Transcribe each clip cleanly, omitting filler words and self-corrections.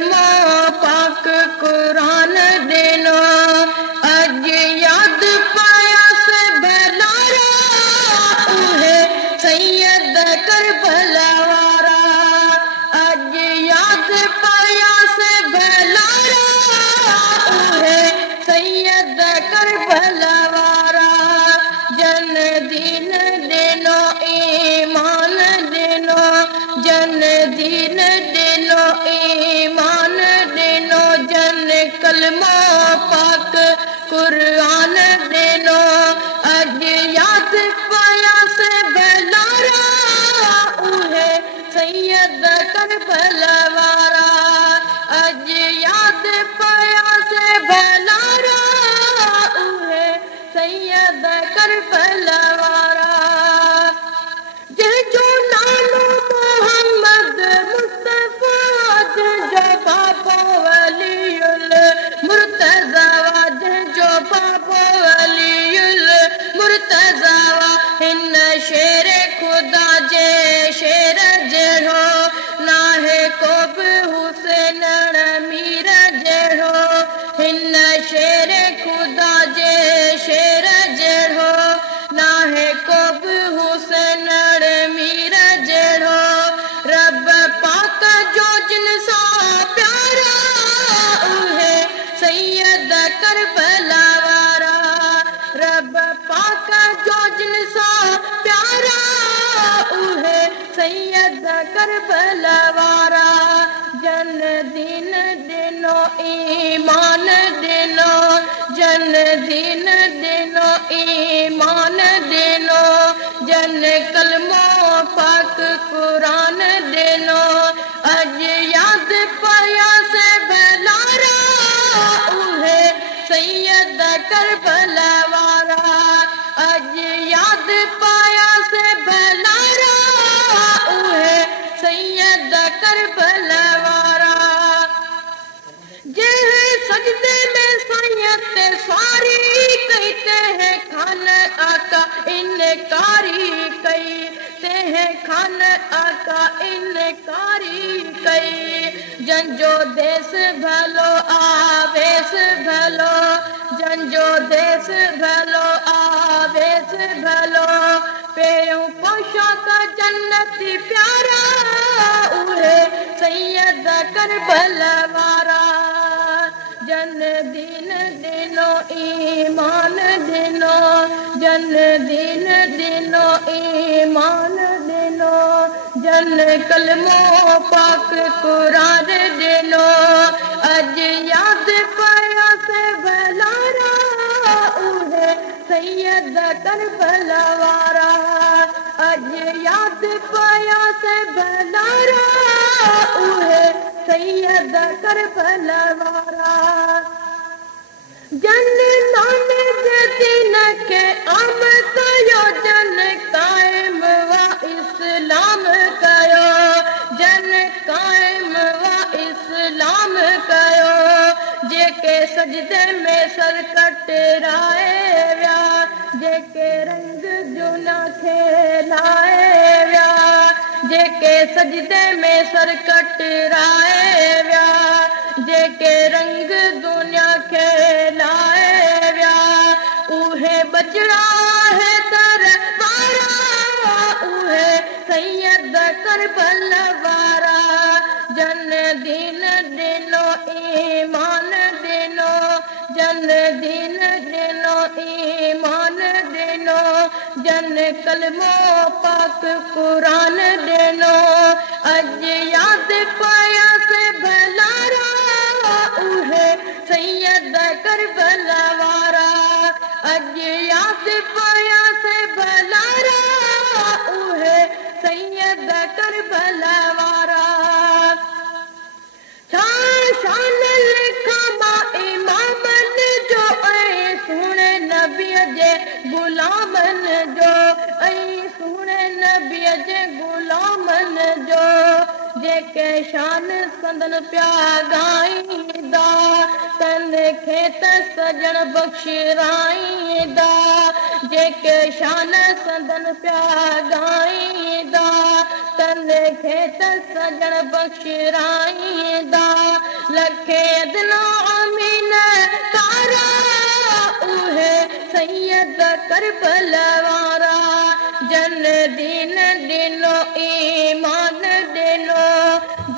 कलमो पाक कुरान देनो अज याद पाया से बेलारा उहे सैयद करबला वारा अज याद पाया से बेलारा उहे सैयद करबला वारा जन दीन देनो ईमान देनो जन दीन देनो ईमान देनो जन कलमा पाक कुरान देनो अज याद पाया से बेलारा उहे सैयद करबला वारा अज याद पाया से बेलारा उहे सैयद करबला वारा जो नालो मोहम्मद मुस्तफा जो बाबो वलीउल मुर्तज़ा जो बाबो वलीउल मुर्तज़ा हिन शेर खुदा जे शेर जड़ो नाहे को भी हुसैन मीर जड़ो हिन शेर खुदा जे शेर जड़ो नाहे को भी हुसैन मीर जड़ो रब पाक जो जिनसा प्यारा उहे सैयद करबला वारा रब पाक जो जिनसा प्यारा उहे सैयद करबला वारा जन दीन देनो ईमान देनो जन दीन देनो ईमान देनो जन कलमो पाक कुरान देनो अज याद पाया से बेलारा उहे सैयद करबला वारा अज याद पाया से बेलारा उहे सैयद करबला वारा जे सजदे में सैयद सारी कहते हैं खान आका इनकारी कहते हैं खान आका इनकारी कई जंजो देश भलो आवेश भलो जंजो देश भलो आवेश भलो पेयों पोशाक जन्नती प्यारा उहे सैयद करबला वारा जन दीन दिनो ईमान दिनो जन दीन दिनो ईमान दिनो जन कलमो पाक कुरान दिनो अज याद पाया से बेलारा उहे सैयद करबला वारा अज याद पाया से बेलारा उहे सैयद करबला वारा जन नाने दिन के आम कयो जन कायम वा इस्लाम कयो जन कायम वा इस्लाम कयो जेके सजदे में सर कटराए व्या जेके रंग जुना खेलाए व्या जेके सजदे में सर कटराए व्या जेके रंग दुनिया खेलाए व्या उहे बचड़ा है दरबारा उहे सैयद करबला वारा जन दीन दिनो ईमान दिनो जन दीन दिनो ईमान दिनो जन कलमो पाक कुरान दिनो अज याद पाया से बेलारा उहे सैयद करबला वारा अज याद पाया से बेलारा उहे सैयद करबला वारा शान लिखा मा इमामन जो ऐ सुने नबी जे गुलामन जो ऐ सुने नबी जे गुलामन जो जेके शान संदन प्या गाईंदा तन खेत सजन बख्शराईंदा जेके शान संदन प्या गाईंदा तने खेत सजन बख्शराईंदा लखे अदना अमीन तारा उहे सैयद करबल वारा जन दीन दिनो ईमान दिनो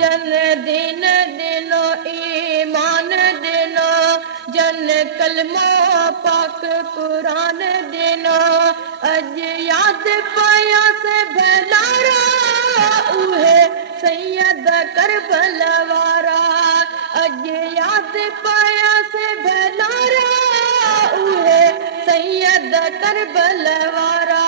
जन दीन दिनो ईमान दिनो जन कलमा पाक कुरान दिनो अज याद पाया से भलारा उहे सैयद करबल वारा अज याद पाया से भलारा उहे सैयद करबल वारा